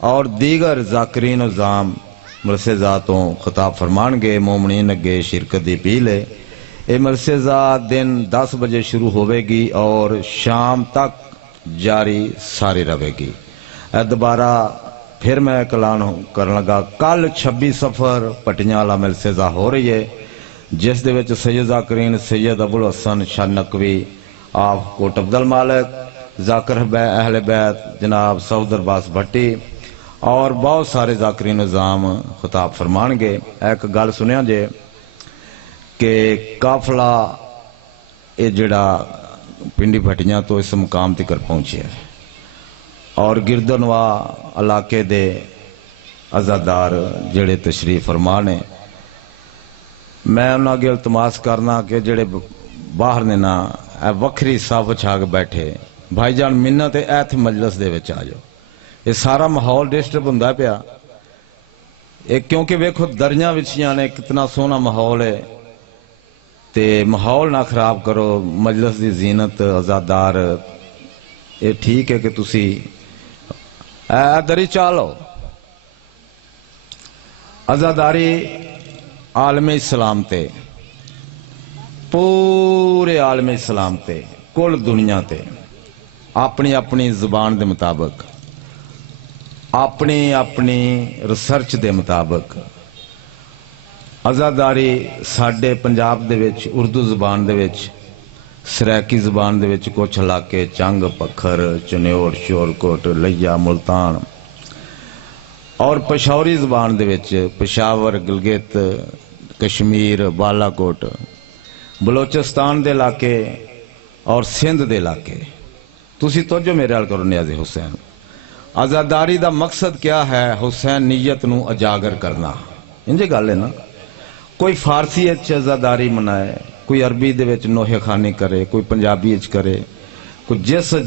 اور دیگر ذاکرین نظام مرسیزاتوں خطاب فرمان گے مومنین اگے شرکت دی اپیل ہے۔ یہ مرسیزہ دن 10 بجے شروع ہوئے گی اور شام تک جاری ساری رہے گی۔ دوبارہ پھر میں اعلان کرنے لگا، کل 26 صفر پٹیاں والا مرسیزہ ہو رہی ہے، جس دے وچ سید ذاکرین سید ابو الحسن شاہ نقوی آف کوٹ عبد المالک، ذاکر اہل بیت جناب سعود عباس بھٹی اور بہت سارے ذاکرین نظام خطاب فرمان گے۔ ایک گل سنیا جے کہ قافلہ یہ جڑا پنڈی بھٹیاں تو اس مقام تک پہنچے اور گردنوا علاقے دے عزادار جڑے تشریف فرمانے، میں انہاں کے التماس کرنا کہ جڑے باہر نے نا وکھری صاف چھا کے بیٹھے بھائی جان منت ایتھ مجلس دے وچ آ جاؤ۔ یہ سارا ماحول ڈسٹرب ہوندا پیا کیونکہ ویکھو دریاں وچیاں نے کتنا سونا ماحول ہے، تے ماحول نہ خراب کرو۔ مجلس دی زینت عزادار یہ ٹھیک ہے کہ تسی دری چالو۔ عزاداری عالم اسلام تے پورے عالم اسلام تے کل دنیا تے اپنی اپنی زبان دے مطابق اپنی اپنی ریسرچ دے مطابق عزاداری ساڈے پنجاب دے وچ اردو زبان دے وچ سریکی زبان دے وچ کچھ علاقے چنگ پکھر چنیوٹ شورکوٹ لیا ملتان اور پشاوری زبان دے وچ پشاور گلگت کشمیر بالا کوٹ بلوچستان دے علاقے اور سندھ دے علاقے۔ تسی توجہ میرے حال کرو نیاز حسین، عزاداری دا مقصد کیا ہے؟ حسین نیت نو اجاگر کرنا، انجے گل ہے نا۔ کوئی فارسی اچ عزاداری منائے، کوئی عربی دے وچ نوحے خانی کرے، کوئی پنجابی اچ کرے، کوئی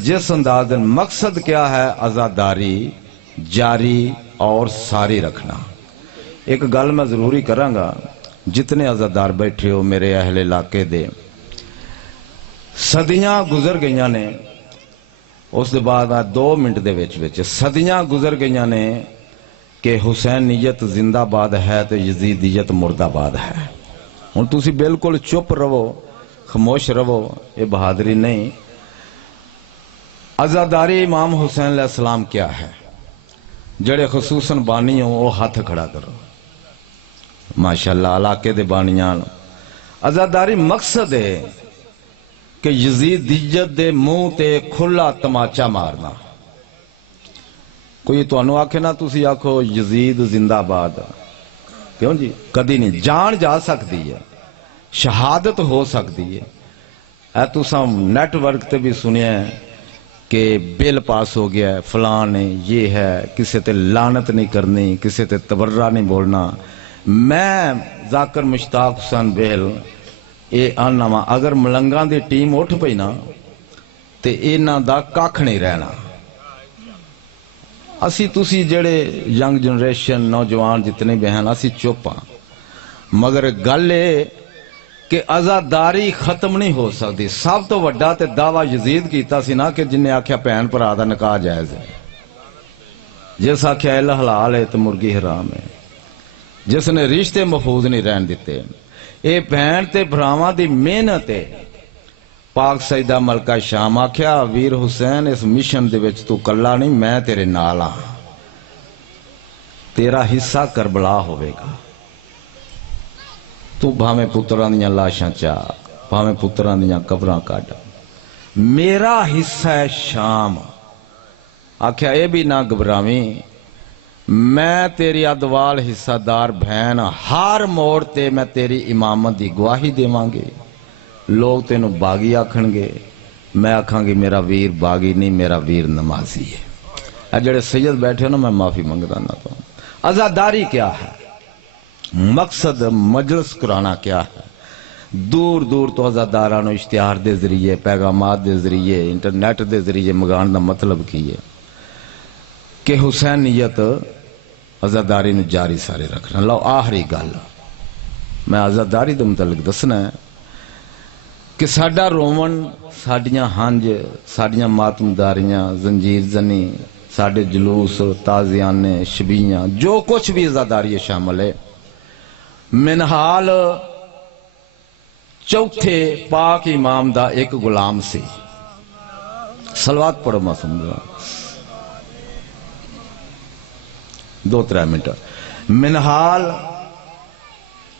جس انداز دے، مقصد کیا ہے؟ عزاداری جاری اور ساری رکھنا۔ ایک گل میں ضروری کراں گا، جتنے عزادار بیٹھے ہو میرے اہل علاقے دے، صدیاں گزر گئیاں نے، اس دے بعد 2 منٹ دے وچ صدیاں گزر گئیاں نے کہ حسین نیت زندہ باد ہے تو یزیدیت مرد آباد ہے۔ ہن تسی بالکل چپ رہو، خاموش رہو، یہ بہادری نہیں۔ عزاداری امام حسین علیہ السلام کیا ہے؟ جڑے خصوصاً بانی ہوں وہ ہاتھ کھڑا کرو، ماشاءاللہ علاقے دے بانیاں۔ عزاداری مقصد ہے کہ یزیدیت دے منہ تے کھلا تماچا مارنا۔ کوئی تو انو آکھے نا تسی آکھو یزید زندہ باد، کیوں جی؟ کدی نہیں، جان جا سکتی ہے، شہادت ہو سکتی ہے۔ اے تساں نیٹ ورک تے بھی سنیا ہے کہ بل پاس ہو گیا ہے فلان نے، یہ ہے، کسے تے لعنت نہیں کرنی، کسے تے تبرہ نہیں بولنا۔ میں ذاکر مشتاق حسین بہل اے آنا وا، اگر ملنگاں دی ٹیم اٹھ پئی نا تے انہاں دا ککھ نہیں رہنا۔ اسی تسی جڑے ینگ جنریشن نوجوان جتنے بھی ہیں اسی چپ ہاں، مگر گل ہے کہ عزاداری ختم نہیں ہو سکتی۔ سب تو وڈا تے دعویٰ یزید کیتا سی نا کہ جنہیں آکھیا بہن بھرا دا نکاح جائز ہے، جس آکھیا الہ حلال ہے تو مرغی حرام ہے، جس نے رشتے محفوظ نہیں رہن دیتے۔ اے بہن تے بھراواں دی محنت ہے۔ پاک سیدہ ملکہ شام آکھیا ویر حسین اس مشن دے وچ تو کلا نہیں، میں تیرے نال ہاں، تیرا حصہ کربلا ہوئے گا۔ تو بھاویں پتراں دیاں لاشاں چا، بھاویں پتراں دیاں قبراں کڈ، میرا حصہ ہے شام۔ آکھیا اے بھی نہ گھبراویں، میں تیری ادوال حصہ دار بہن، ہر موڑ تے میں تیری امامت دی گواہی دیواں گے۔ لوگ تینوں باغی آکھن گے، میں آکھاں گی میرا ویر باغی نہیں، میرا ویر نمازی ہے۔ اے جڑے سید بیٹھے نا میں معافی منگدا نہ تو۔ عزاداری کیا ہے؟ مقصد مجلس کرانا کیا ہے؟ دور دور تو عزادارانو اشتہار دے ذریعے، پیغامات دے ذریعے، انٹرنیٹ دے ذریعے مگان دا مطلب کی ہے کہ حسین نیت عزاداری نو جاری سارے رکھنا۔ لو آخری گل میں عزاداری دے متعلق دسنا ہے کہ ساڈا رومن، ساڈیاں ہنج، ساڈیاں ماتمداریاں، زنجیر زنی، ساڈے جلوس تازیانے شبیاں جو کچھ بھی عزاداری شامل ہے منہال چوتھے پاک امام دا ایک غلام سی صلوات پڑھو میں سمجھا 2-3 منٹ منہال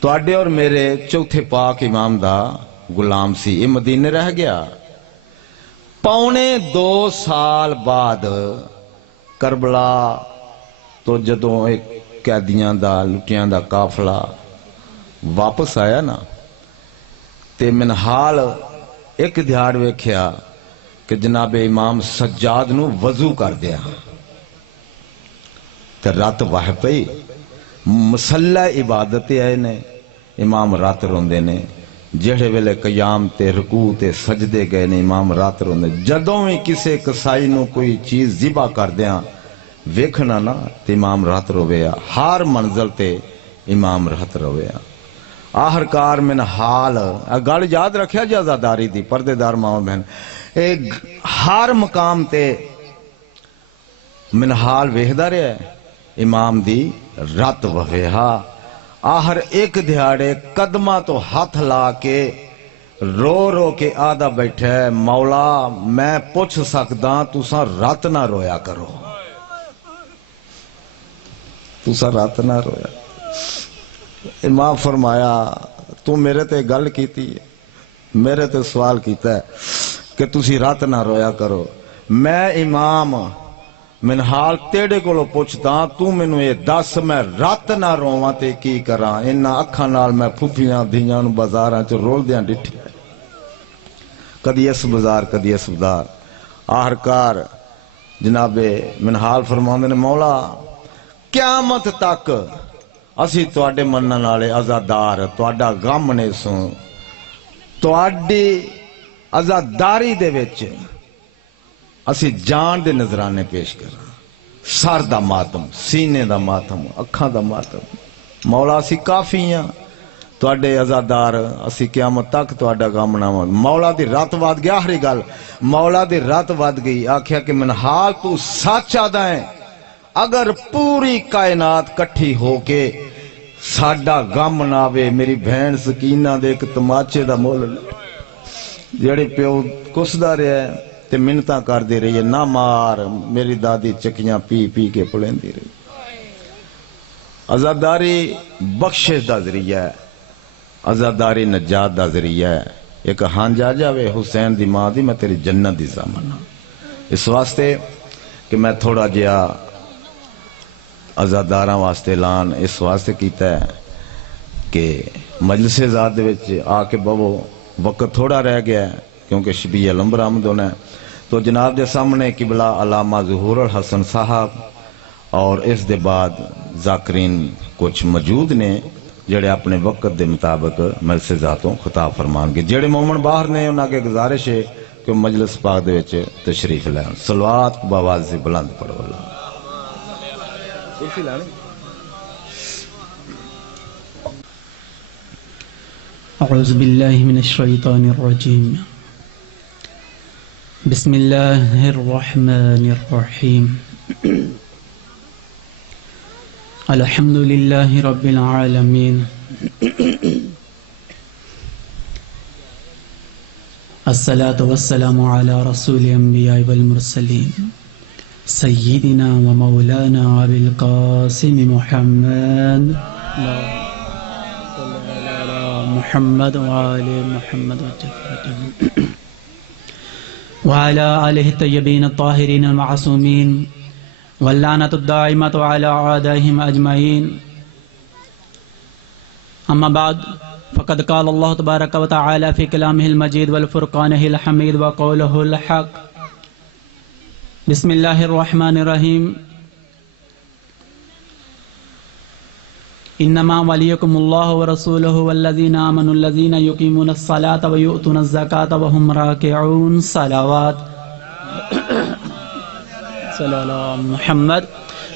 تواڈے اور میرے چوتھے پاک امام دا غلام سی یہ مدینے رہ گیا 2.25 سال بعد کربلا تو جدوں ایک قیدیاں دا لٹیاں دا قافلہ واپس آیا نا تے منہال ایک دھیاڑ ویکھیا کہ جناب امام سجاد نو وضو کر دیا تے رات واہ پئی مسلح عبادت آئے نے امام رات روندے نے جہڑے ویلے قیام تے رکوع تے سجدے گئے نے امام رات روندے جدوں ہی کسے کسائی نو کوئی چیز ذبح کر دیاں ویکھنا نا تے امام رات رویا ہر منزل تے امام رات رویا آخرکار منہال گل یاد رکھیا جی عزاداری دی پردے دار ماں بہن ہر مقام تے منہال ویکھدا رہیا ہے امام دی رات وہیا آخر ایک دھیاڑے قدمہ تو ہاتھ لا کے رو رو کے آدھا بیٹھا ہے مولا میں پوچھ سکدا تساں رات نہ رویا کرو تساں رات نہ رویا امام فرمایا تو میرے تے گل کیتی ہے میرے تے سوال کیتا ہے کہ تسی رات نہ رویا کرو میں امام منہال تیڑے کو پوچھتا تو مینوں یہ دس میں رات نہ رواں تے کی کراں انہاں اکھاں نال میں پھوپھیاں دھیاں نوں بازاراں چ رولدیاں ڈٹھیا کدی اس بازار کدی اس بازار آخرکار جناب منہال فرماندے نے مولا قیامت تک اسی تواڈے منن والے عزادار تواڈا غم نے سوں تواڈی عزاداری دے وچ اسی جان دے نظرانے پیش کراں سر دا ماتم سینے دا ماتم اکھاں دا ماتم مولا اسی کافی ہیں تواڈے عزادار اسی قیامت تک تواڈا غم نہ مولا دی رات ود گیا آخری گل مولا دی رات ود گئی آکھیا کہ منہال تو سچ آدا ہے اگر پوری کائنات کٹھی ہو کے ساڈا غم نہ آوے میری بہن سکینہ دے ایک تماچے دا مول جڑے پیو کسدا رہیا ہے تے منتاں کر دے رہی ہے نہ مار میری دادی چکیاں پی پی کے پلیندی رہی عزاداری بخشش دا ذریعہ ہے عزاداری نجات دا ذریعہ ہے ایک ہانج آ جاوے حسین دی ماں دی میں تیری جنت دی ضامن اس واسطے کہ میں تھوڑا جہا عزاداراں واسطے اعلان اس واسطے کیتا ہے کہ مجلس ذات دے وچ آ کے بوو وقت تھوڑا رہ گیا ہے کیونکہ شبیہ لمبر آمد ہونا ہے تو جناب دے سامنے قبلہ علامہ ظہور الحسن صاحب اور اس دے بعد ذاکرین کچھ موجود نے جڑے اپنے وقت دے مطابق مجلس ذاتوں خطاب فرمان گے جڑے مومن باہر نے انہاں کے گزارش ہے کہ مجلس پاک دے وچ تشریف لائیں صلوات باواز سے بلند پڑھو اللہ اعوذ باللہ من الشیطان الرجیم بسم اللہ الرحمن الرحیم الحمد للہ رب العالمین الصلاة والسلام علی رسول الانبیاء والمرسلین سیدنا و مولانا ابی القاسم محمد محمد وآل محمد وعلى آله الطيبين الطاهرين المعصومين واللعنة الدائمة على أعدائهم أجمعين أما بعد فقد قال الله تبارك وتعالى في كلامه المجيد والفرقانه الحميد وقوله الحق بسم الله الرحمن الرحيم انما وليكم الله ورسوله والذين آمنوا الذين يقيمون الصلاة ويؤتون الزكاة وهم راكعون صلوات صلی اللہ محمد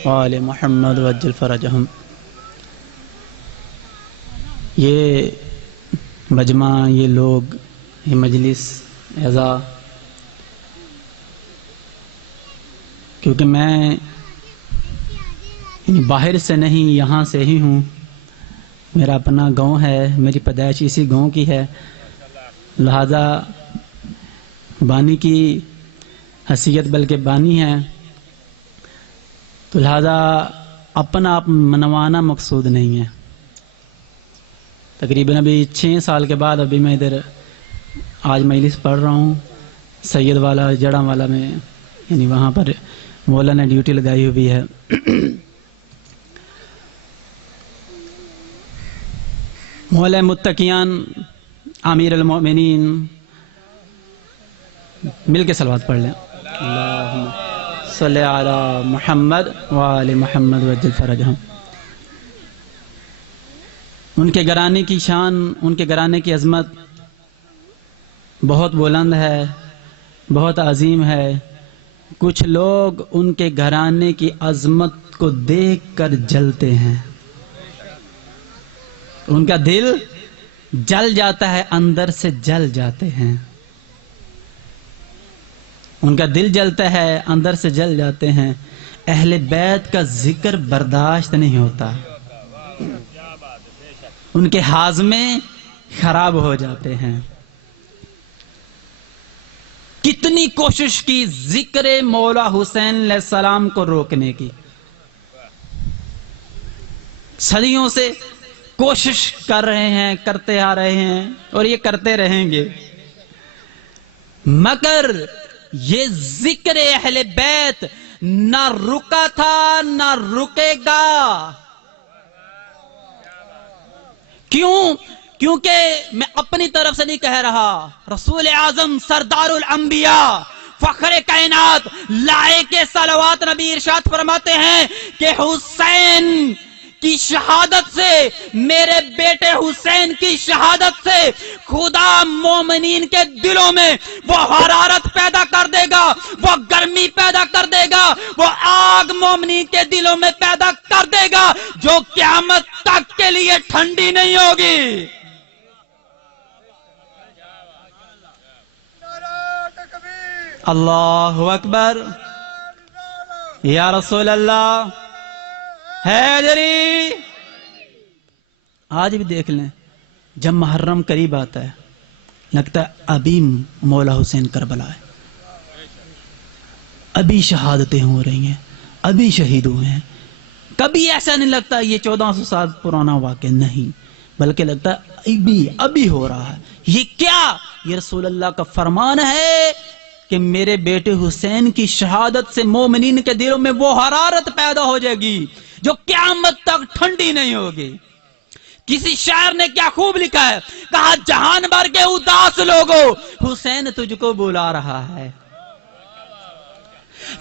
وآل محمد وجل فرجہم. یہ مجمع، یہ لوگ، یہ مجلس اعزا کیونکہ میں باہر سے نہیں یہاں سے ہی ہوں. میرا اپنا گاؤں ہے، میری پیدائش اسی گاؤں کی ہے، لہذا بانی کی حیثیت بلکہ بانی ہے، تو لہذا اپنا آپ منوانا مقصود نہیں ہے. تقریباً ابھی 6 سال کے بعد ابھی میں ادھر آج مجلس پڑھ رہا ہوں سید والا جڑا والا میں، یعنی وہاں پر مولا نے ڈیوٹی لگائی ہوئی ہے. مولا متقیان امیر المؤمنین، مل کے صلوات پڑھ لیں. اللہم صلی علی محمد وآل محمد وجل فرجہم. ان کے گھرانے کی شان، ان کے گھرانے کی عظمت بہت بلند ہے، بہت عظیم ہے. کچھ لوگ ان کے گھرانے کی عظمت کو دیکھ کر جلتے ہیں، ان کا دل جل جاتا ہے، اندر سے جل جاتے ہیں. ان کا دل جلتا ہے، اندر سے جل جاتے ہیں. اہل بیت کا ذکر برداشت نہیں ہوتا، ان کے ہاضمے خراب ہو جاتے ہیں. کتنی کوشش کی ذکر مولا حسین علیہ السلام کو روکنے کی، صدیوں سے کوشش کر رہے ہیں، کرتے آ رہے ہیں اور یہ کرتے رہیں گے، مگر یہ ذکر اہل بیت نہ رکا تھا نہ رکے گا. کیوں؟ کیونکہ میں اپنی طرف سے نہیں کہہ رہا، رسول اعظم سردار الانبیاء فخر کائنات لائق صلوات نبی ارشاد فرماتے ہیں کہ حسین کی شہادت سے، میرے بیٹے حسین کی شہادت سے خدا مومنین کے دلوں میں وہ حرارت پیدا کر دے گا، وہ گرمی پیدا کر دے گا، وہ آگ مومنین کے دلوں میں پیدا کر دے گا جو قیامت تک کے لیے ٹھنڈی نہیں ہوگی. اللہ اکبر، یا رسول اللہ. حیدری آج بھی دیکھ لیں، جب محرم قریب آتا ہے لگتا ہے ابھی مولا حسین کربلا ہے، ابھی شہادتیں ہو رہی ہیں، ابھی شہید ہوئے ہیں. کبھی ایسا نہیں لگتا یہ 1400 سال پرانا واقعہ نہیں، بلکہ لگتا ہے ابھی ہو رہا ہے. یہ کیا؟ یہ رسول اللہ کا فرمان ہے کہ میرے بیٹے حسین کی شہادت سے مومنین کے دلوں میں وہ حرارت پیدا ہو جائے گی جو قیامت تک ٹھنڈی نہیں ہوگی. کسی شاعر نے کیا خوب لکھا ہے، کہا جہان بھر کے اداس لوگوں حسین تجھ کو بلا رہا ہے.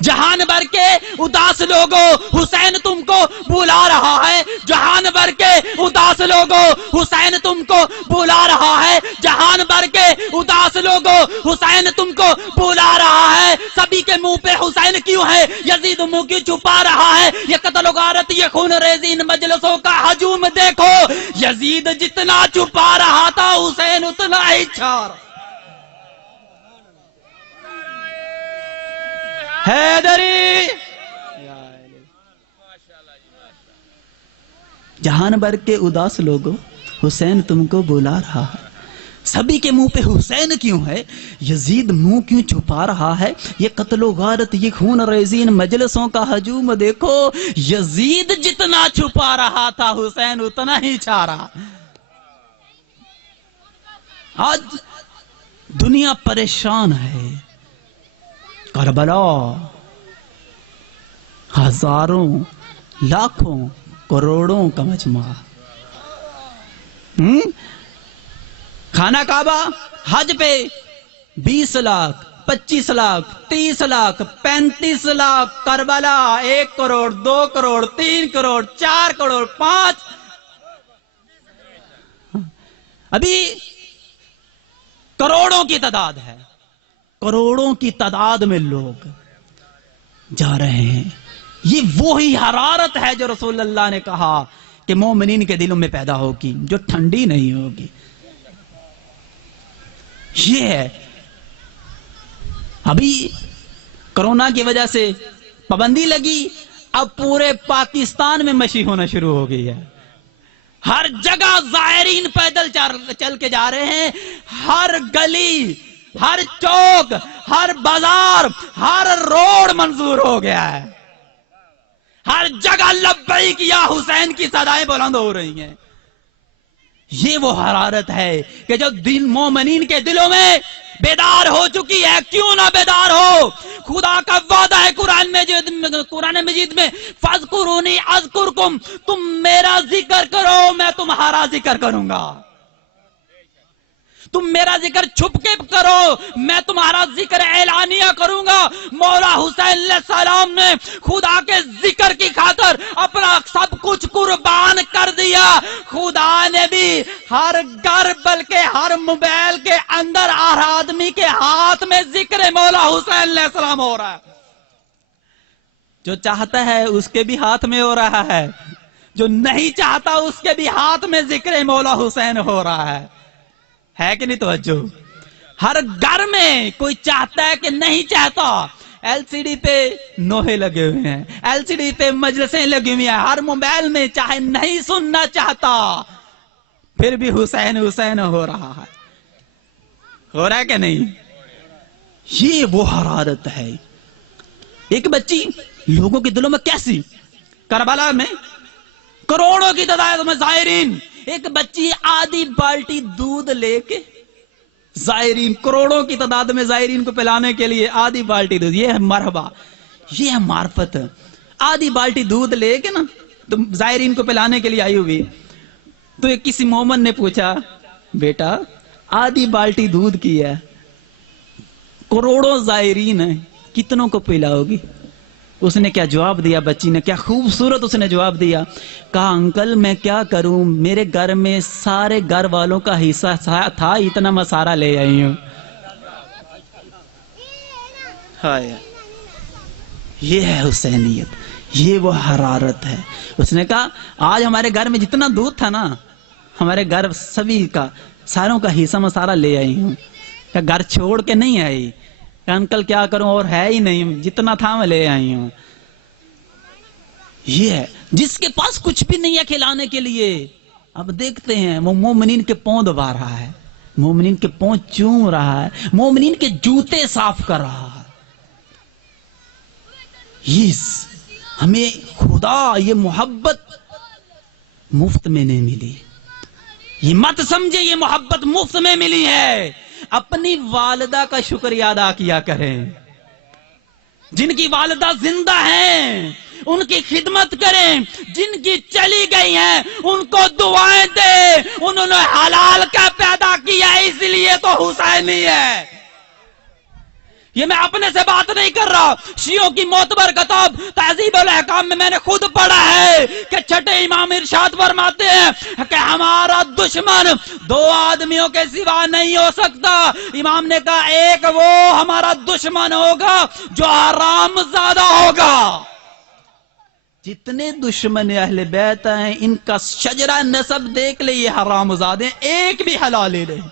جہان بھر کے اداس لوگوں حسین تم کو بلا رہا ہے. جہان بھر کے اداس لوگوں حسین تم کو بلا رہا ہے. جہان بھر کے اداس لوگوں حسین تم کو بلا رہا ہے. سبھی کے منہ پہ حسین کیوں ہے؟ یزید منہ کیوں چھپا رہا ہے؟ یہ قتل و غارت، یہ خون ریزی ان مجلسوں کا ہجوم دیکھو. یزید جتنا چھپا رہا تھا حسین اتنا ہی چھا رہا. حیدری جہان بھر کے اداس لوگوں حسین تم کو بلا رہا ہے. سبھی کے منہ پہ حسین کیوں ہے؟ یزید منہ کیوں چھپا رہا ہے؟ یہ قتل و غارت، یہ خون ریزی ان مجلسوں کا ہجوم دیکھو. یزید جتنا چھپا رہا تھا حسین اتنا ہی چھا رہا. آج دنیا پریشان ہے. کربلا ہزاروں لاکھوں کروڑوں کا مجموعہ. خانہ کعبہ حج پہ 20 لاکھ 25 لاکھ 30 لاکھ 35 لاکھ. کربلا 1 کروڑ 2 کروڑ 3 کروڑ 4 کروڑ 5. ابھی کروڑوں کی تعداد ہے، کروڑوں کی تعداد میں لوگ جا رہے ہیں. یہ وہی حرارت ہے جو رسول اللہ نے کہا کہ مومنین کے دلوں میں پیدا ہوگی، جو ٹھنڈی نہیں ہوگی. یہ ہے. ابھی کرونا کی وجہ سے پابندی لگی، اب پورے پاکستان میں مشی ہونا شروع ہو گئی ہے. ہر جگہ زائرین پیدل چل کے جا رہے ہیں. ہر گلی، ہر چوک، ہر بازار، ہر روڈ منظور ہو گیا ہے. ہر جگہ لبیک یا حسین کی صدائیں بلند ہو رہی ہیں. یہ وہ حرارت ہے کہ جو دل مومنین کے دلوں میں بیدار ہو چکی ہے. کیوں نہ بیدار ہو؟ خدا کا وعدہ ہے قرآن مجید میں، فَاذْكُرُونِي أَذْكُرْكُمْ، تم میرا ذکر کرو میں تمہارا ذکر کروں گا. تم میرا ذکر چھپ کے کرو میں تمہارا ذکر اعلانیہ کروں گا. مولا حسین علیہ السلام نے خدا کے ذکر کی خاطر اپنا سب کچھ قربان کر دیا. خدا نے بھی ہر گھر بلکہ ہر موبائل کے اندر ہر آدمی کے ہاتھ میں ذکر مولا حسین علیہ السلام ہو رہا ہے. جو چاہتا ہے اس کے بھی ہاتھ میں ہو رہا ہے، جو نہیں چاہتا اس کے بھی ہاتھ میں ذکر مولا حسین ہو رہا ہے کہ نہیں؟ توجہ. ہر گھر میں کوئی چاہتا ہے کہ نہیں چاہتا. ایل سی ڈی پہ نوحے لگے ہوئے ہیں، ایل سی ڈی پہ مجلسیں لگی ہوئی ہیں. ہر موبائل میں چاہے نہیں سننا چاہتا پھر بھی حسین حسین ہو رہا ہے. ہو رہا ہے کہ نہیں؟ یہ وہ حرارت ہے. ایک بچی لوگوں کے دلوں میں کیسی، کربلا میں کروڑوں کی تعداد میں زائرین، ایک بچی آدھی بالٹی دودھ لے کے زائرین، کروڑوں کی تعداد میں زائرین کو پلانے کے لیے آدھی بالٹی دودھ. یہ ہے مرحبا، یہ ہے معرفت. آدھی بالٹی دودھ لے کے نا تو زائرین کو پلانے کے لیے آئی ہوئی. تو کسی مومن نے پوچھا، بیٹا آدھی بالٹی دودھ کی ہے، کروڑوں زائرین ہیں، کتنوں کو پلاؤ گی؟ اس نے کیا جواب دیا؟ بچی نے کیا خوبصورت اس نے جواب دیا. کہا انکل میں کیا کروں، میرے گھر میں سارے گھر والوں کا حصہ تھا، اتنا میں سارا لے آئی ہوں. یہ ہے حسینیت، یہ وہ حرارت ہے. اس نے کہا آج ہمارے گھر میں جتنا دودھ تھا نا، ہمارے گھر سبھی کا ساروں کا حصہ میں سارا لے آئی ہوں. کہ گھر چھوڑ کے نہیں آئی. کہ انکل کیا کروں اور ہے ہی نہیں، جتنا تھا میں لے آئی ہوں. یہ ہے جس کے پاس کچھ بھی نہیں ہے کھلانے کے لیے. اب دیکھتے ہیں وہ مومنین کے پاؤں دبا رہا ہے، مومنین کے پاؤں چوم رہا ہے، مومنین کے جوتے صاف کر رہا ہے. ہمیں خدا یہ محبت مفت میں نہیں ملی. یہ مت سمجھے یہ محبت مفت میں ملی ہے. اپنی والدہ کا شکریہ ادا کیا کریں. جن کی والدہ زندہ ہیں ان کی خدمت کریں، جن کی چلی گئی ہیں ان کو دعائیں دیں. انہوں نے حلال کا پیدا کیا اس لیے تو حسینی ہے. یہ میں اپنے سے بات نہیں کر رہا. شیعوں کی معتبر کتاب تہذیب الاحکام میں میں نے خود پڑھا ہے کہ چھٹے امام ارشاد فرماتے ہیں کہ ہمارا دشمن دو آدمیوں کے سوا نہیں ہو سکتا. امام نے کہا ایک وہ ہمارا دشمن ہوگا جو حرام زادہ ہوگا. جتنے دشمن اہل بیت ہیں ان کا شجرہ نسب دیکھ لے، یہ حرام زادے ایک بھی حلال نہیں.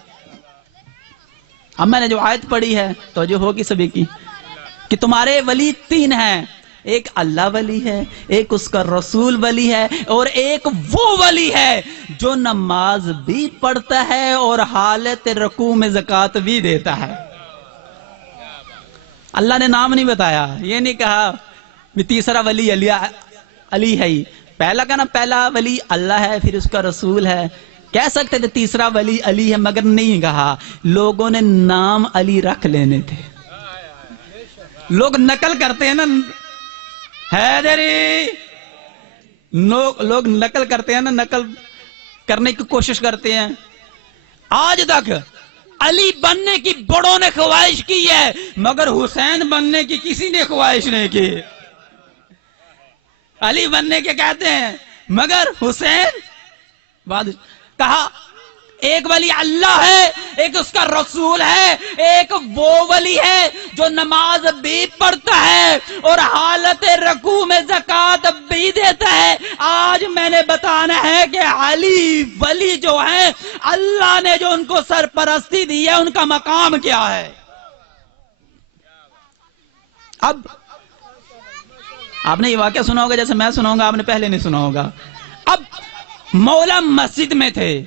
اب میں نے جو آیت پڑھی ہے توجہ ہوگی سبھی کی کہ تمہارے ولی تین ہیں، ایک اللہ ولی ہے، ایک اس کا رسول ولی ہے، اور ایک وہ ولی ہے جو نماز بھی پڑھتا ہے اور حالت رکوع میں زکوٰۃ بھی دیتا ہے. اللہ نے نام نہیں بتایا، یہ نہیں کہا تیسرا ولی علی ہے. پہلا کا نا پہلا ولی اللہ ہے، پھر اس کا رسول ہے. کہہ سکتے تھے تیسرا ولی علی ہے مگر نہیں کہا. لوگوں نے نام علی رکھ لینے تھے. لوگ نقل کرتے ہیں نا، حیدری، لوگ نقل کرتے ہیں نا، نقل کرنے کی کوشش کرتے ہیں. آج تک علی بننے کی بڑوں نے خواہش کی ہے مگر حسین بننے کی کسی نے خواہش نہیں کی. علی بننے کے کہتے ہیں مگر حسین بعد. کہا ایک ولی اللہ ہے، ایک اس کا رسول ہے، ایک وہ ولی ہے جو نماز بھی پڑھتا ہے اور حالت رکوع میں زکوٰۃ بھی دیتا ہے. آج میں نے بتانا ہے کہ علی ولی جو ہیں اللہ نے جو ان کو سرپرستی دی ہے ان کا مقام کیا ہے. اب آپ نے یہ واقعہ سنا ہوگا جیسے میں سنا ہوگا، آپ نے پہلے نہیں سنا ہوگا. اب مولا مسجد میں تھے،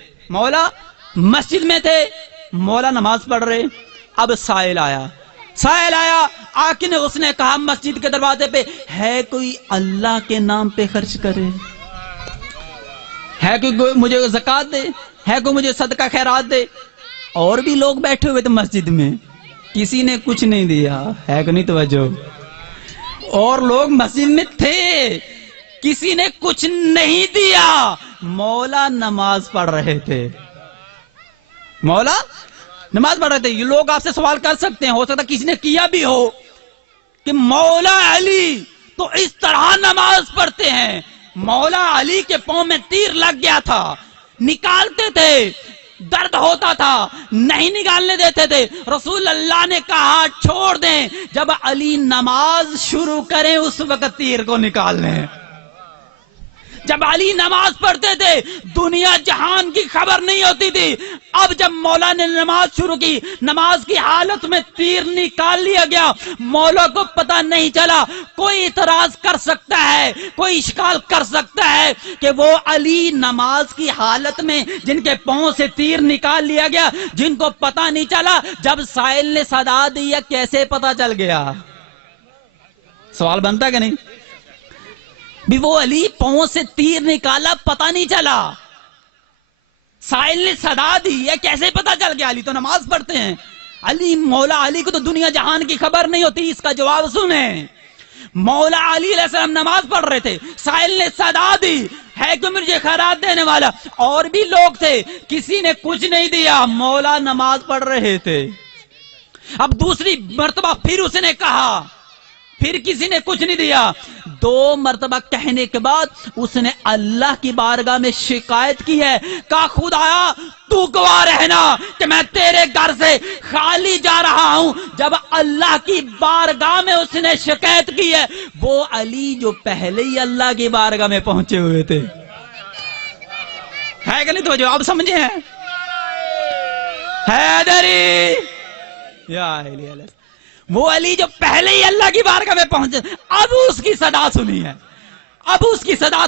مولا نماز پڑھ رہے. اب سائل آیا آ کے اس نے کہا مسجد کے دروازے پہ، ہے کوئی اللہ کے نام پہ خرچ کرے، ہے کوئی مجھے زکات دے، ہے کوئی مجھے صدقہ خیرات دے. اور بھی لوگ بیٹھے ہوئے تھے مسجد میں، کسی نے کچھ نہیں دیا. ہے کہ نہیں توجہ؟ اور لوگ مسجد میں تھے، کسی نے کچھ نہیں دیا. مولا نماز پڑھ رہے تھے، مولا نماز پڑھ رہے تھے. یہ لوگ آپ سے سوال کر سکتے ہیں، ہو سکتا کسی نے کیا بھی ہو، کہ مولا علی تو اس طرح نماز پڑھتے ہیں. مولا علی کے پاؤں میں تیر لگ گیا تھا، نکالتے تھے، درد ہوتا تھا، نہیں نکالنے دیتے تھے. رسول اللہ نے کہا چھوڑ دیں، جب علی نماز شروع کریں اس وقت تیر کو نکال لیں. جب علی نماز پڑھتے تھے دنیا جہان کی خبر نہیں ہوتی تھی. اب جب مولا نے نماز شروع کی، نماز کی حالت میں تیر نکال لیا گیا. مولا کو پتہ نہیں چلا. کوئی اعتراض کر سکتا ہے، کوئی اشکال کر سکتا ہے کہ وہ علی نماز کی حالت میں جن کے پاؤں سے تیر نکال لیا گیا، جن کو پتہ نہیں چلا، جب سائل نے صدا دی کیسے پتہ چل گیا؟ سوال بنتا کہ نہیں؟ بھی وہ علی پاؤں سے تیر نکالا، پتہ نہیں چلا، سائل نے صدا دی ہے، کیسے پتہ چل گیا؟ علی تو نماز پڑھتے ہیں. علی، مولا علی کو تو دنیا جہان کی خبر نہیں ہوتی. اس کا جواب سنیں. مولا علی علیہ السلام نماز پڑھ رہے تھے، سائل نے صدا دی، ہے کہ مجھے خیرات دینے والا. اور بھی لوگ تھے، کسی نے کچھ نہیں دیا. مولا نماز پڑھ رہے تھے. اب دوسری مرتبہ پھر اس نے کہا، پھر کسی نے کچھ نہیں دیا. 2 مرتبہ کہنے کے بعد اس نے اللہ کی بارگاہ میں شکایت کی ہے. کہا خدایا تو گواہ رہنا کہ میں تیرے گھر سے خالی جا رہا ہوں. جب اللہ کی بارگاہ میں اس نے شکایت کی ہے، وہ علی جو پہلے ہی اللہ کی بارگاہ میں پہنچے ہوئے تھے. ہے کہ نہیں تو جو آپ سمجھے ہیں؟ حیدری یا علی علیہ، وہ علی جو پہلے ہی اللہ کی بارگاہ میں پہنچے. اب اس کی صدا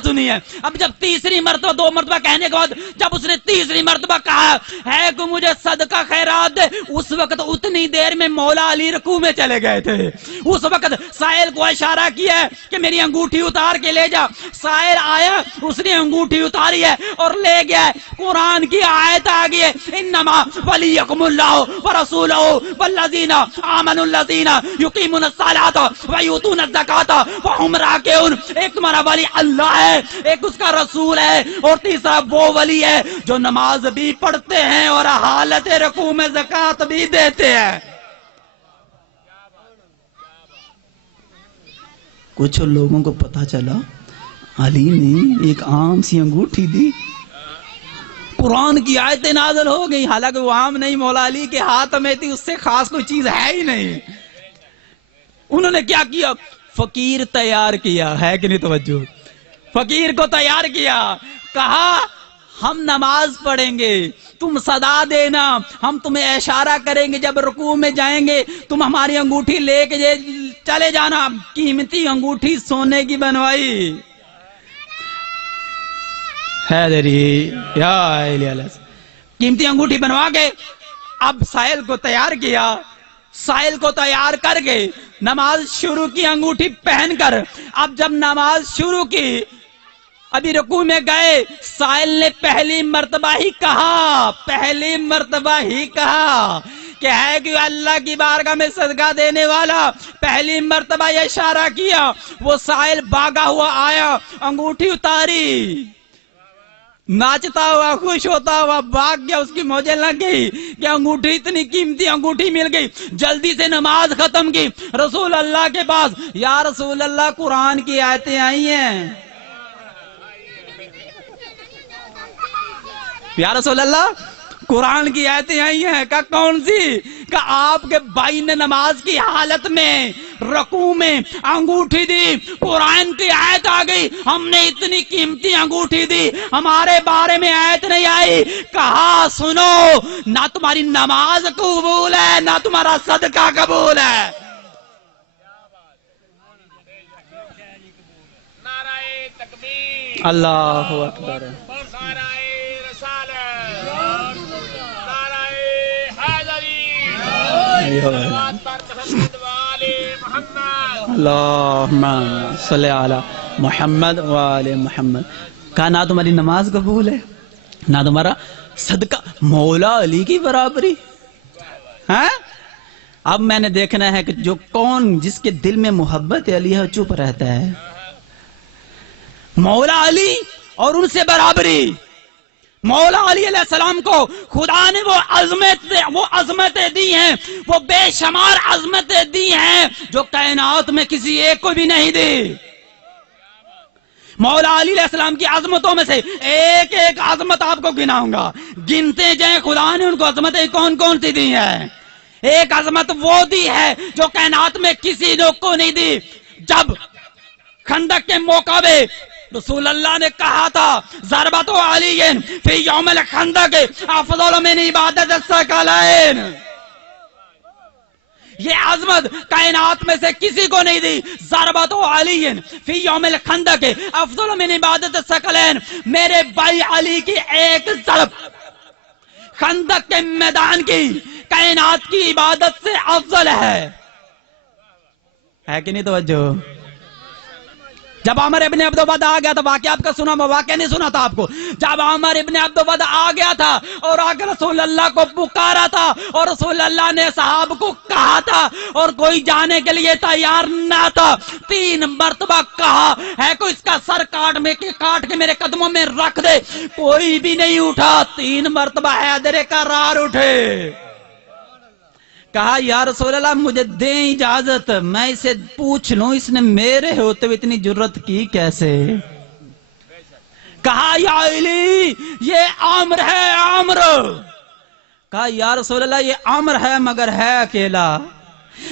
سنی ہے، اب جب تیسری مرتبہ، 2 مرتبہ کہنے کے بعد جب اس نے تیسری مرتبہ کہا ہے کہ مجھے صدقہ خیرات دے، اس وقت اتنی دیر میں مولا علی رکوع میں چلے گئے تھے. اس وقت سائل کو اشارہ کیا ہے کہ میری انگوٹھی اتار کے لے جا. سائل آیا، اس نے انگوٹھی اتاری ہے اور لے گیا ہے. قرآن کی آیت آ گئی ہے، انما ولیکم اللہ ورسولہ والذین آمنوا الذین یقیمون الصلاۃ ویؤتون الزکاۃ وہم راکعون. ایک تمہارا ولی اللہ ہے، ایک اس کا رسول ہے، اور تیسرا وہ ولی ہے جو نماز بھی پڑھتے ہیں اور حالت رکوع میں زکات بھی دیتے ہیں. کچھ لوگوں کو پتا چلا علی نے ایک عام سی انگوٹھی دی، قرآن کی آیتیں نازل ہو گئی. حالانکہ وہ عام نہیں، مولا علی کے ہاتھ میں تھی، اس سے خاص کوئی چیز ہے ہی نہیں. انہوں نے کیا کیا؟ فقیر تیار کیا. ہے کہ نہیں توجہ؟ فقیر کو تیار کیا، کہا ہم نماز پڑھیں گے، تم صدا دینا، ہم تمہیں اشارہ کریں گے، جب رکوع میں جائیں گے تم ہماری انگوٹھی لے کے چلے جانا. قیمتی انگوٹھی سونے کی بنوائی. حیدری یا علیہ، قیمتی انگوٹھی بنوا کے اب سائل کو تیار کیا. سائل کو تیار کر کے نماز شروع کی انگوٹھی پہن کر. اب جب نماز شروع کی، ابھی رکوع میں گئے، سائل نے پہلی مرتبہ ہی کہا کہ ہے کہ اللہ کی بارگاہ میں صدقہ دینے والا. پہلی مرتبہ یہ اشارہ کیا. وہ سائل بھاگا ہوا آیا، انگوٹھی اتاری، ناچتا ہوا، خوش ہوتا ہوا بھاگ گیا. اس کی موجیں لگ گئی کہ انگوٹھی، اتنی قیمتی انگوٹھی مل گئی. جلدی سے نماز ختم کی، رسول اللہ کے پاس. یا رسول اللہ، قرآن کی آیتیں آئی ہیں. یا رسول اللہ، قرآن کی آیتیں آئی ہیں. کہا کون سی؟ کہا آپ کے بھائی نے نماز کی حالت میں رکوع میں انگوٹھی دی، قرآن کی آیت آ گئی، ہم نے اتنی قیمتی انگوٹھی دی، ہمارے بارے میں آیت نہیں آئی. کہا سنو، نہ تمہاری نماز قبول ہے، نہ تمہارا صدقہ قبول ہے. اللہ اکبر. اللہم صلی علی محمد وآل محمد. کہا نہ تمہاری نماز قبول ہے نہ تمہارا صدقہ. مولا علی کی برابری. ہاں اب میں نے دیکھنا ہے کہ جو کون جس کے دل میں محبت علی ہے چپ رہتا ہے. مولا علی اور ان سے برابری. مولا علی علیہ السلام کو خدا نے وہ عظمتیں دی ہیں, وہ بے شمار عظمتیں دی ہیں جو کائنات میں کسی ایک کو بھی نہیں دی. مولا علی علیہ السلام کی عظمتوں میں سے ایک ایک عظمت آپ کو گناؤں گا. گنتے جائیں خدا نے ان کو عظمتیں کون کون سی دی ہیں. ایک عظمت وہ دی ہے جو کائنات میں کسی نے کو نہیں دی. جب خندق کے موقع پہ رسول اللہ نے کہا تھا ضربت علی فی یوم الخندق افضل من عبادت الثقلین, یہ عظمت کائنات میں سے کسی کو نہیں دی. ضربت علی فی یوم الخندق افضل من عبادت الثقلین, میرے بھائی علی کی ایک ضرب خندق کے میدان کی کائنات کی عبادت سے افضل ہے کہ نہیں توجہ. جب عمر ابن عبد الود آ گیا تھا, واقعہ آپ کا سنا, میں واقعہ نہیں سنا تھا آپ کو. جب عمر ابن عبد الود آ گیا تھا اور آ کے رسول اللہ کو پکارا تھا اور رسول اللہ نے صحابہ کو کہا تھا اور کوئی جانے کے لیے تیار نہ تھا, 3 مرتبہ کہا ہے کوئی اس کا سر کاٹ کے میرے قدموں میں رکھ دے, کوئی بھی نہیں اٹھا. 3 مرتبہ حیدر کرار اٹھے. کہا یا رسول اللہ مجھے دیں اجازت, میں اسے پوچھ لوں اس نے میرے ہوتے ہوئے اتنی جرت کی کیسے. کہا یا علی یہ عامر ہے عامر. کہا یا رسول اللہ یہ عامر ہے مگر ہے اکیلا.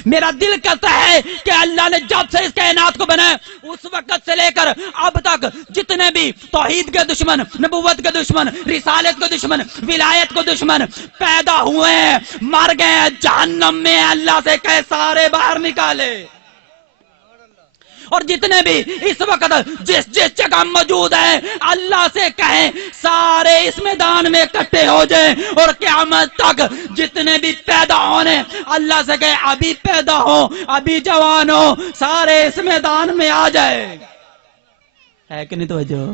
میرا دل کرتا ہے کہ اللہ نے جب سے اس کائنات کو بنایا اس وقت سے لے کر اب تک جتنے بھی توحید کے دشمن, نبوت کے دشمن, رسالت کے دشمن, ولایت کے دشمن پیدا ہوئے ہیں, مر گئے ہیں, جہنم میں اللہ سے کہے سارے باہر نکالے. اور جتنے بھی اس وقت جس جگہ موجود ہیں اللہ سے کہیں سارے اس میدان میں اکٹھے ہو جائیں, اور قیامت تک جتنے بھی پیدا ہونے اللہ سے کہیں ابھی پیدا ہو, ابھی جوان ہو, سارے اس میدان میں آ جائے. ہے کہ نہیں توجہ.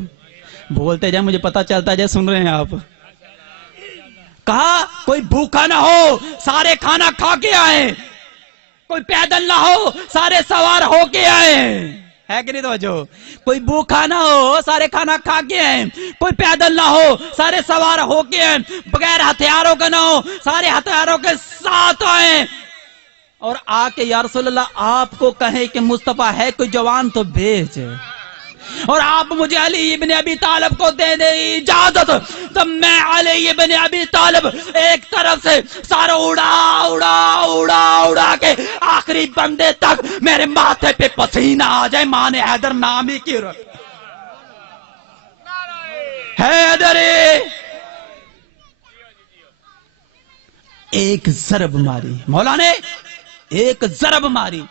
بولتے جائیں مجھے پتا چلتا جائے سن رہے ہیں آپ. کہا کوئی بھوکا نہ ہو سارے کھانا کھا کے آئے, کوئی پیدل نہ ہو سارے سوار ہو کے آئے. ہے کہ نہیں توجہ. کوئی بھوکا نہ ہو سارے کھانا کھا کے آئے, کوئی پیدل نہ ہو سارے سوار ہو کے آئے, بغیر ہتھیاروں کا نہ ہو سارے ہتھیاروں کے ساتھ آئے, اور آ کے یا رسول اللہ آپ کو کہیں کہ مصطفیٰ ہے کوئی جوان تو بھیج, اور آپ مجھے علی ابن ابی طالب کو دے دے اجازت, تو میں علی ابن ابی طالب ایک طرف سے سارا اڑا کے آخری بندے تک میرے ماتھے پہ پسینہ آ جائے. ماں نے حیدر نام ہی کی رکھ حیدر. ایک ضرب ماری مولا نے, ایک ضرب ماری.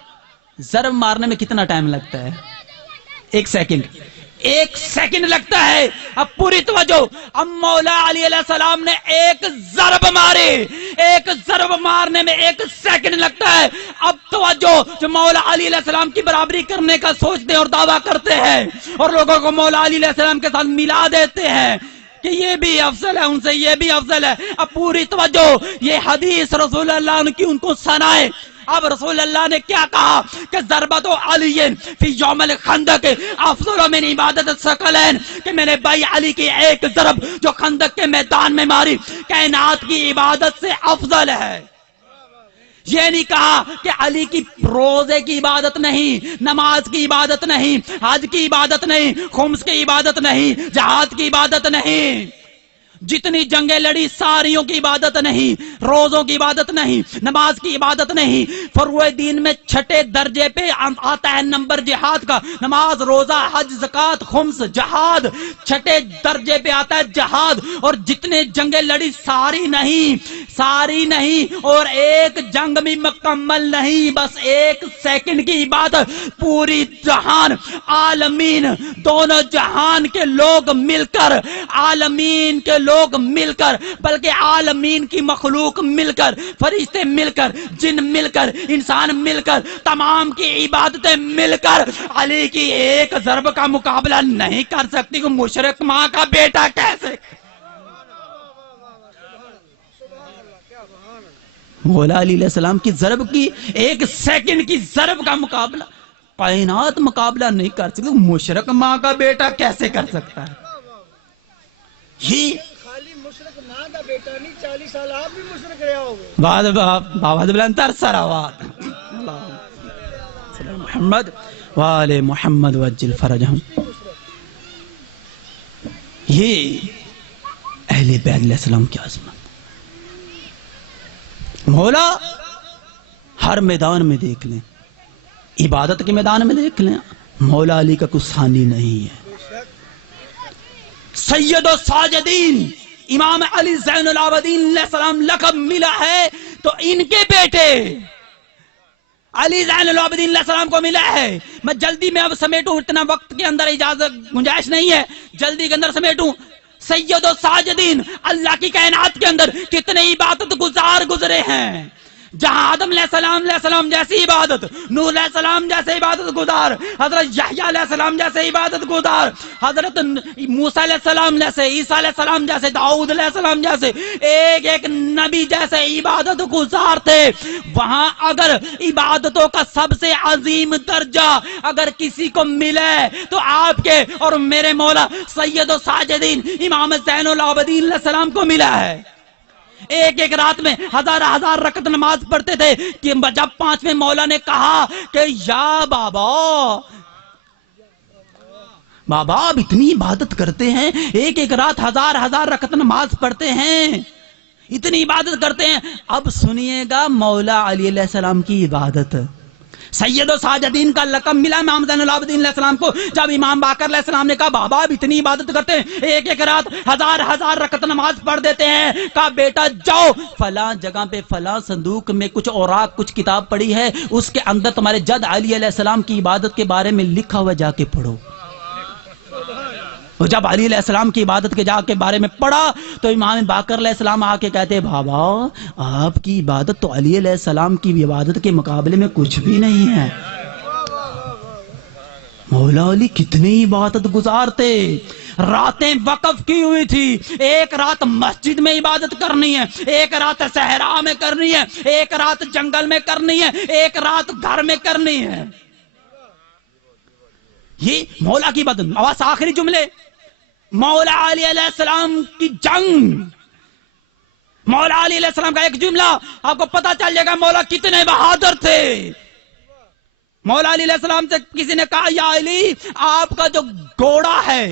ضرب مارنے میں کتنا ٹائم لگتا ہے؟ 1 سیکنڈ لگتا ہے. اب پوری توجہ. اب مولا علی علیہ السلام نے ایک ضرب ماری, ایک ضرب مارنے میں 1 سیکنڈ لگتا ہے. اب توجہ, جو مولا علی علیہ السلام کی برابری کرنے کا سوچتے اور دعویٰ کرتے ہیں اور لوگوں کو مولا علی علیہ السلام کے ساتھ ملا دیتے ہیں کہ یہ بھی افضل ہے ان سے, یہ بھی افضل ہے. اب پوری توجہ, یہ حدیث رسول اللہ کی ان کو سنائے. اب رسول اللہ نے کیا کہا کہ ضربت علی فی یوم الخندق افضل من عبادت الثقلین, کہ میرے بھائی علی کی ایک ضرب جو خندق کے میدان میں ماری کائنات کی عبادت سے افضل ہے. یہ نہیں کہا کہ علی کی روزے کی عبادت نہیں, نماز کی عبادت نہیں, حج کی عبادت نہیں, خمس کی عبادت نہیں, جہاد کی عبادت نہیں, جتنی جنگیں لڑی ساریوں کی عبادت نہیں, روزوں کی عبادت نہیں, نماز کی عبادت نہیں. فروع دین میں 6 درجے پہ آتا ہے نمبر جہاد کا. نماز, روزہ, حج, زکات, خمس, جہاد 6 درجے پہ آتا ہے جہاد. اور جتنے جنگیں لڑی ساری نہیں, ساری نہیں اور ایک جنگ بھی مکمل نہیں، بس ایک سیکنڈ کی عبادت پوری جہان عالمین، دونوں جہان کے لوگ مل کر، عالمین کے لوگ مل کر، بلکہ عالمین کی مخلوق مل کر، فرشتے مل کر، جن مل کر، انسان مل کر، تمام کی عبادتیں مل کر علی کی ایک ضرب کا مقابلہ نہیں کر سکتی کہ مشرک ماں کا بیٹا کیسے؟ مولا علی علیہ السلام کی ضرب کی ایک سیکنڈ کی ضرب کا مقابلہ کائنات مقابلہ نہیں کر سکتی، مشرک ماں کا بیٹا کیسے کر سکتا ہے؟ یہ خالی مشرک ماں کا بیٹا نہیں، 40 سال آپ بھی مشرک رہے ہوگے. بابا بلندر سراوات محمد وآل محمد وجل فرجہم. یہ اہل بیت علیہ السلام کی عظمت. مولا ہر میدان میں دیکھ لیں، عبادت کے میدان میں دیکھ لیں، مولا علی کا کوئی ثانی نہیں ہے. سید و ساجدین امام علی زین العابدین علیہ السلام لقب ملا ہے تو ان کے بیٹے علی زین العابدین علیہ السلام کو ملا ہے. میں جلدی میں اب سمیٹوں، اتنا وقت کے اندر اجازت گنجائش نہیں ہے، جلدی کے اندر سمیٹوں. سید و ساجدین اللہ کی کائنات کے اندر کتنے عبادت گزار گزرے ہیں، جہاں آدم علیہ السلام جیسی عبادت، نوح علیہ السلام جیسے عبادت گزار، حضرت یحییٰ علیہ السلام جیسے عبادت گزار، حضرت موسیٰ علیہ السلام جیسے، عیسیٰ علیہ السلام جیسے، داؤد علیہ السلام جیسے، ایک ایک نبی جیسے عبادت گزار تھے. وہاں اگر عبادتوں کا سب سے عظیم درجہ اگر کسی کو ملے تو آپ کے اور میرے مولا سید و ساجدین امام زین العابدین علیہ السلام کو ملا ہے. ایک ایک رات میں ہزار رکعت نماز پڑھتے تھے کہ جب 5ویں مولا نے کہا کہ یا بابا آپ اتنی عبادت کرتے ہیں، ایک ایک رات ہزار رکعت نماز پڑھتے ہیں، اتنی عبادت کرتے ہیں، اب سنیے گا مولا علی علیہ السلام کی عبادت. سید و ساجدین کا لقب ملا امام زین العابدین علیہ السلام کو جب امام باقر علیہ السلام نے کہا بابا آپ اتنی عبادت کرتے ہیں، ایک ایک رات ہزار رکعت نماز پڑھ دیتے ہیں. کہا بیٹا جاؤ فلاں جگہ پہ فلاں صندوق میں کچھ اوراق کچھ کتاب پڑی ہے، اس کے اندر تمہارے جد علی علیہ السلام کی عبادت کے بارے میں لکھا ہوا، جا کے پڑھو. اور جب علی علیہ السلام کی عبادت کے جا کے بارے میں پڑھا تو امام باقر علیہ السلام آ کے کہتے بابا آپ کی عبادت تو علی علیہ السلام کی عبادت کے مقابلے میں کچھ بھی نہیں ہے. مولا علی کتنی عبادت گزارتے، راتیں وقف کی ہوئی تھی. ایک رات مسجد میں عبادت کرنی ہے، ایک رات صحرا میں کرنی ہے، ایک رات جنگل میں کرنی ہے، ایک رات گھر میں کرنی ہے. یہ مولا کی عبادت. آواز آخری جملے، مولا علی علیہ السلام کی جنگ، مولا علی علیہ السلام کا ایک جملہ آپ کو پتا چل جائے گا مولا کتنے بہادر تھے. مولا علی علیہ السلام سے کسی نے کہا یا علی آپ کا جو گھوڑا ہے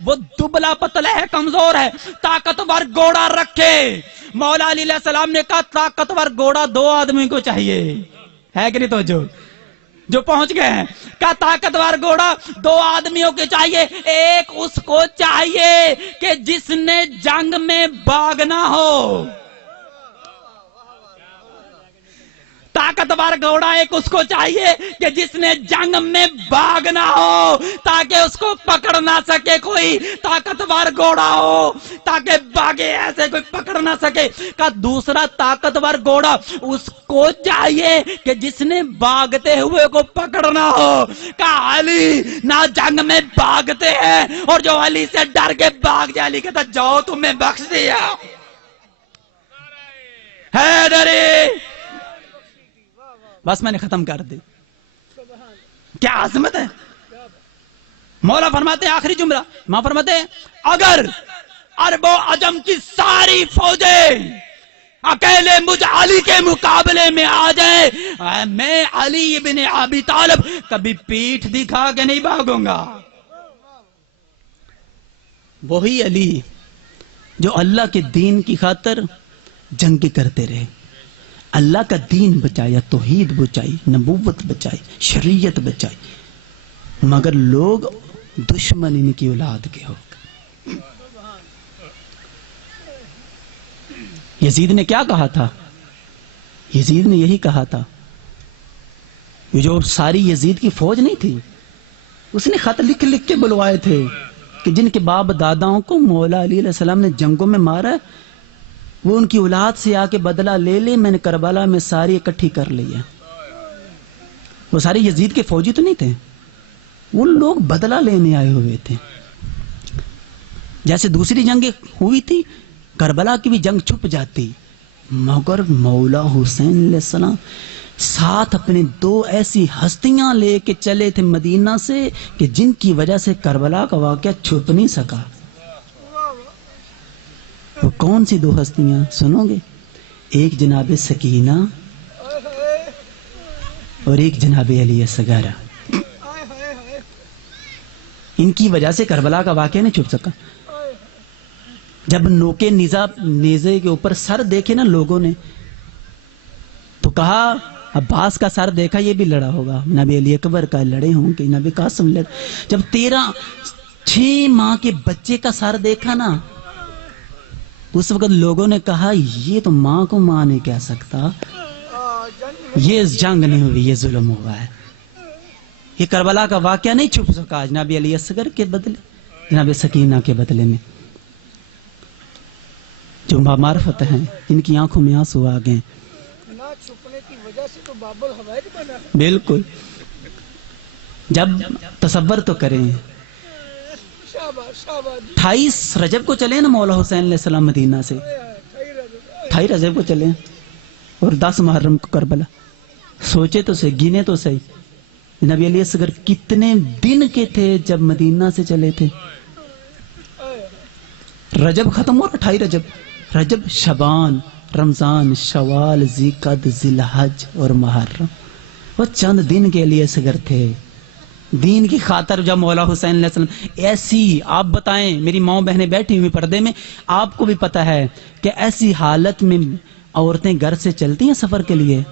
وہ دبلا پتلا ہے، کمزور ہے، طاقتور گھوڑا رکھے. مولا علی علیہ السلام نے کہا طاقتور گھوڑا 2 آدمی کو چاہیے، ہے کہ نہیں؟ تو جو پہنچ گئے ہیں، کہا طاقتور گھوڑا 2 آدمیوں کے چاہیے. ایک اس کو چاہیے کہ جس نے جنگ میں بھاگنا ہو، طاقتور گھوڑا ایک اس کو چاہیے کہ جس نے جنگ میں بھاگنا ہو تاکہ اس کو پکڑ نہ سکے کوئی، طاقتور گھوڑا ہو تاکہ بھاگے ایسے کوئی پکڑ نہ سکے. کا دوسرا طاقتور گھوڑا اس کو چاہیے کہ جس نے بھاگتے ہوئے کو پکڑنا ہو. کہا علی نہ جنگ میں بھاگتے ہیں اور جو علی سے ڈر کے بھاگ جائے، علی کہتا جاؤ تمہیں بخش دیا. حیدری بس میں نے ختم کر دی. کیا عظمت ہے. مولا فرماتے ہیں آخری جملہ، ماں فرماتے ہیں اگر عرب و عجم کی ساری فوجیں اکیلے مجھ علی کے مقابلے میں آ جائے، میں علی ابن ابی طالب کبھی پیٹھ دکھا کے نہیں بھاگوں گا. وہی علی جو اللہ کے دین کی خاطر جنگ کرتے رہے، اللہ کا دین بچایا، توحید بچائی، نبوت بچائی، شریعت بچائی، مگر لوگ دشمن ان کی اولاد کے ہو گئے. یزید نے کیا کہا تھا؟ یزید نے یہی کہا تھا، یہ جو ساری یزید کی فوج نہیں تھی، اس نے خط لکھ لکھ کے بلوائے تھے کہ جن کے باپ داداؤں کو مولا علی علیہ السلام نے جنگوں میں مارا ہے، وہ ان کی اولاد سے آ کے بدلہ لے لے، میں نے کربلا میں ساری اکٹھی کر لی ہے۔ وہ سارے یزید کے فوجی تو نہیں تھے، وہ لوگ بدلہ لینے آئے ہوئے تھے۔ جیسے دوسری جنگیں ہوئی تھی، کربلا کی بھی جنگ چھپ جاتی، مگر مولا حسین علیہ السلام ساتھ اپنے 2 ایسی ہستیاں لے کے چلے تھے مدینہ سے کہ جن کی وجہ سے کربلا کا واقعہ چھپ نہیں سکا۔ وہ کون سی 2 ہستیاں سنو گے؟ ایک جناب سکینہ اور ایک جناب علی اصغر۔ ان کی وجہ سے کربلا کا واقعہ نہیں چھپ سکا۔ جب نوکے نیزے کے اوپر سر دیکھے نا لوگوں نے تو کہا عباس کا سر دیکھا یہ بھی لڑا ہوگا، نبی علی اکبر کا لڑے ہوں کہ نبی قاسم لڑے۔ جب 6 ماہ کے بچے کا سر دیکھا نا، اس وقت لوگوں نے کہا یہ تو ماں کو ماں نہیں کہہ سکتا، یہ جنگ نہیں ہوئی، یہ ظلم ہوا ہے۔ یہ کربلا کا واقعہ نہیں چھپ سکا جناب علی اصغر کے بدلے، جناب سکینہ کے بدلے میں، جو معرفت ہیں، جن کی آنکھوں میں آنسو آ گئے۔ نہ چھپنے کی وجہ سے تو باب الحوائج بنا۔ بالکل، جب تصور تو کریں، 28 رجب کو چلے نا مولا حسین علیہ السلام مدینہ سے، 28 رجب کو چلے اور 10 محرم کو کربلا۔ سوچے تو صحیح، گنے تو صحیح، نبی علی اصغر کتنے دن کے تھے جب مدینہ سے چلے تھے؟ رجب ختم ہوا، 28 رجب، شعبان، رمضان، شوال، ذیقعد، ذی الحج اور محرم، وہ چند دن کے لیے اصغر تھے۔ دین کی خاطر جب مولا حسین علیہ السلام ایسی، آپ بتائیں، میری ماں بہنیں بیٹھی ہوئی پردے میں، آپ کو بھی پتا ہے کہ ایسی حالت میں عورتیں گھر سے چلتی ہیں سفر کے لیے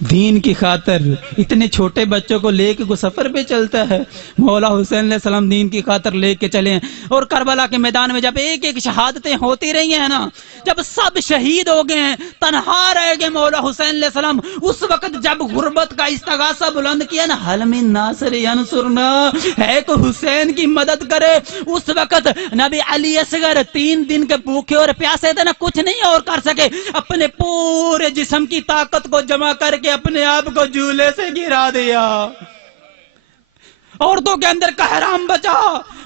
دین کی خاطر۔ اتنے چھوٹے بچوں کو لے کے کوئی سفر پہ چلتا ہے؟ مولا حسین علیہ السلام دین کی خاطر لے کے چلے ہیں۔ اور کربلا کے میدان میں جب ایک ایک شہادتیں ہوتی رہی ہیں نا، جب سب شہید ہو گئے ہیں، تنہا رہ گئے مولا حسین علیہ السلام، اس وقت جب غربت کا استغاثہ بلند کیا نا، حل من ناصر ینصرنا، ہے کہ حسین کی مدد کرے، اس وقت نبی علی اصغر 3 دن کے بھوکے اور پیاسے تھے نا، کچھ نہیں اور کر سکے، اپنے پورے جسم کی طاقت کو جمع کر کے اپنے آپ کو جھولے سے گرا دیا۔ عورتوں کے اندر قہرام بچا،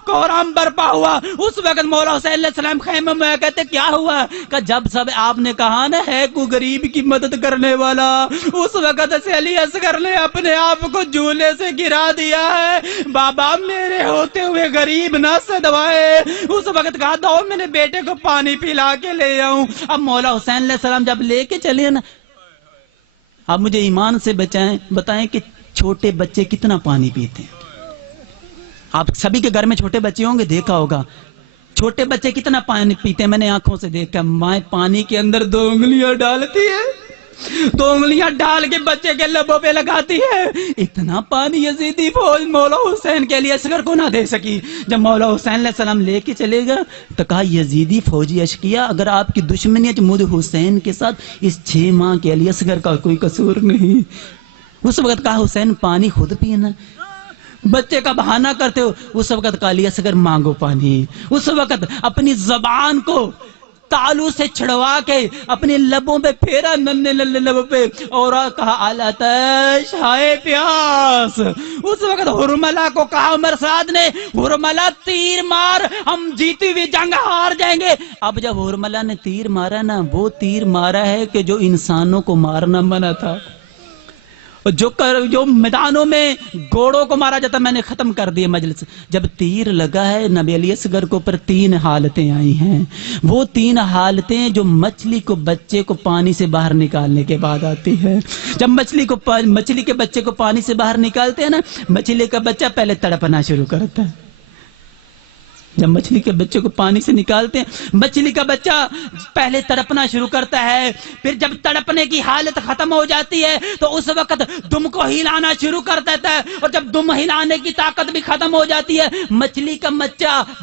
کوہرام برپا ہوا۔ اس وقت مولا حسین علیہ السلام خیمے میں کہتے کیا ہوا؟ کہ جب سب آپ نے کہا نا ہے کو غریب کی مدد کرنے والا، اس وقت سے علی اصغر نے اپنے آپ کو جھولے سے گرا دیا ہے۔ بابا میرے ہوتے ہوئے غریب نہ سدوائے، اس وقت کہا دو میرے بیٹے کو پانی پلا کے لے آؤں۔ اب مولا حسین علیہ السلام جب لے کے چلے نا، اب مجھے ایمان سے بتائیں کہ چھوٹے بچے کتنا پانی پیتے ہیں؟ آپ سبھی کے گھر میں چھوٹے بچے ہوں گے، دیکھا ہوگا چھوٹے بچے کتنا پانی پیتے ہیں۔ میں نے آنکھوں سے دیکھا، ماں پانی کے اندر 2 انگلیاں ڈالتی ہے، 2 انگلیاں ڈال کے بچے کے لبوں پہ لگاتی ہے۔ اتنا پانی یزیدی فوج مولا حسین کے لیے اصغر کو نہ دے سکی۔ جب مولا حسین علیہ السلام لے کے چلے گا تو کہا یزیدی فوجی اشقیا، اگر آپ کی دشمنیت مجھ حسین کے ساتھ، اس 6 ماہ کے لیے اصغر کا کوئی قصور نہیں۔ اس وقت کہا حسین پانی خود پینا، بچے کا بہانہ کرتے ہو۔ اس وقت کہا علی اصغر مانگو پانی۔ اس وقت اپنی زبان کو تالو سے چھڑوا کے اپنے لبوں پہ پھیرا، ننے ننے لبوں پہ، اور کہا الاتش، ہائے پیاس۔ اس وقت حرملہ کو کہا عمر سعد نے، حرملہ تیر مار، ہم جیتی ہوئی جنگ ہار جائیں گے۔ اب جب حرملہ نے تیر مارا نا، وہ تیر مارا ہے کہ جو انسانوں کو مارنا منع تھا، جو میدانوں میں گھوڑوں کو مارا جاتا۔ میں نے ختم کر دیا مجلس۔ جب تیر لگا ہے نبی علی اصغر کو پر 3 حالتیں آئی ہیں، وہ 3 حالتیں جو مچھلی کو بچے کو پانی سے باہر نکالنے کے بعد آتی ہے۔ جب مچھلی کے بچے کو پانی سے باہر نکالتے ہیں نا، مچھلی کا بچہ پہلے تڑپنا شروع کرتا ہے، جب مچھلی کے بچے کو پانی سے نکالتے ہیں، مچھلی کا بچہ پہلے تڑپنا شروع کرتا ہے، پھر جب تڑپنے کی حالت ختم ہو جاتی ہے تو اس وقت دم کو ہلانا شروع کر دیتا ہے، اور جب دم ہلانے کی طاقت بھی ختم ہو جاتی ہے، مچھلی کا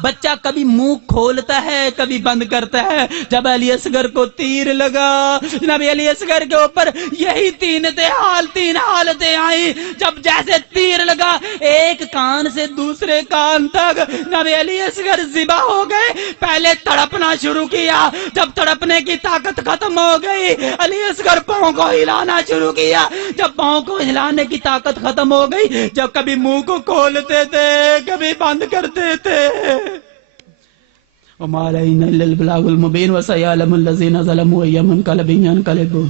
بچہ کبھی منہ کھولتا ہے کبھی بند کرتا ہے۔ جب علی اصغر کو تیر لگا، جناب علی اصغر کے اوپر یہی تین حالتیں آئیں۔ جب جیسے تیر لگا، ایک کان سے دوسرے کان تک جناب علی اصغر ذبح ہو گئے۔ پہلے تڑپنا شروع کیا، جب تڑپنے کی طاقت ختم ہو گئی، علی اصغر پاؤں کو ہلانا شروع کیا۔ جب پاؤں کو ہلانے کی طاقت ختم ہو گئی، جب کبھی منہ کو کھولتے تھے کبھی بند کرتے تھے۔ وَمَا عَلَيْنَا إِلَّا الْبَلَاغُ الْمُبِينُ وَسَيَعْلَمُ الَّذِينَ ظَلَمُوا أَيَّ مُنقَلَبٍ يَنقَلِبُونَ۔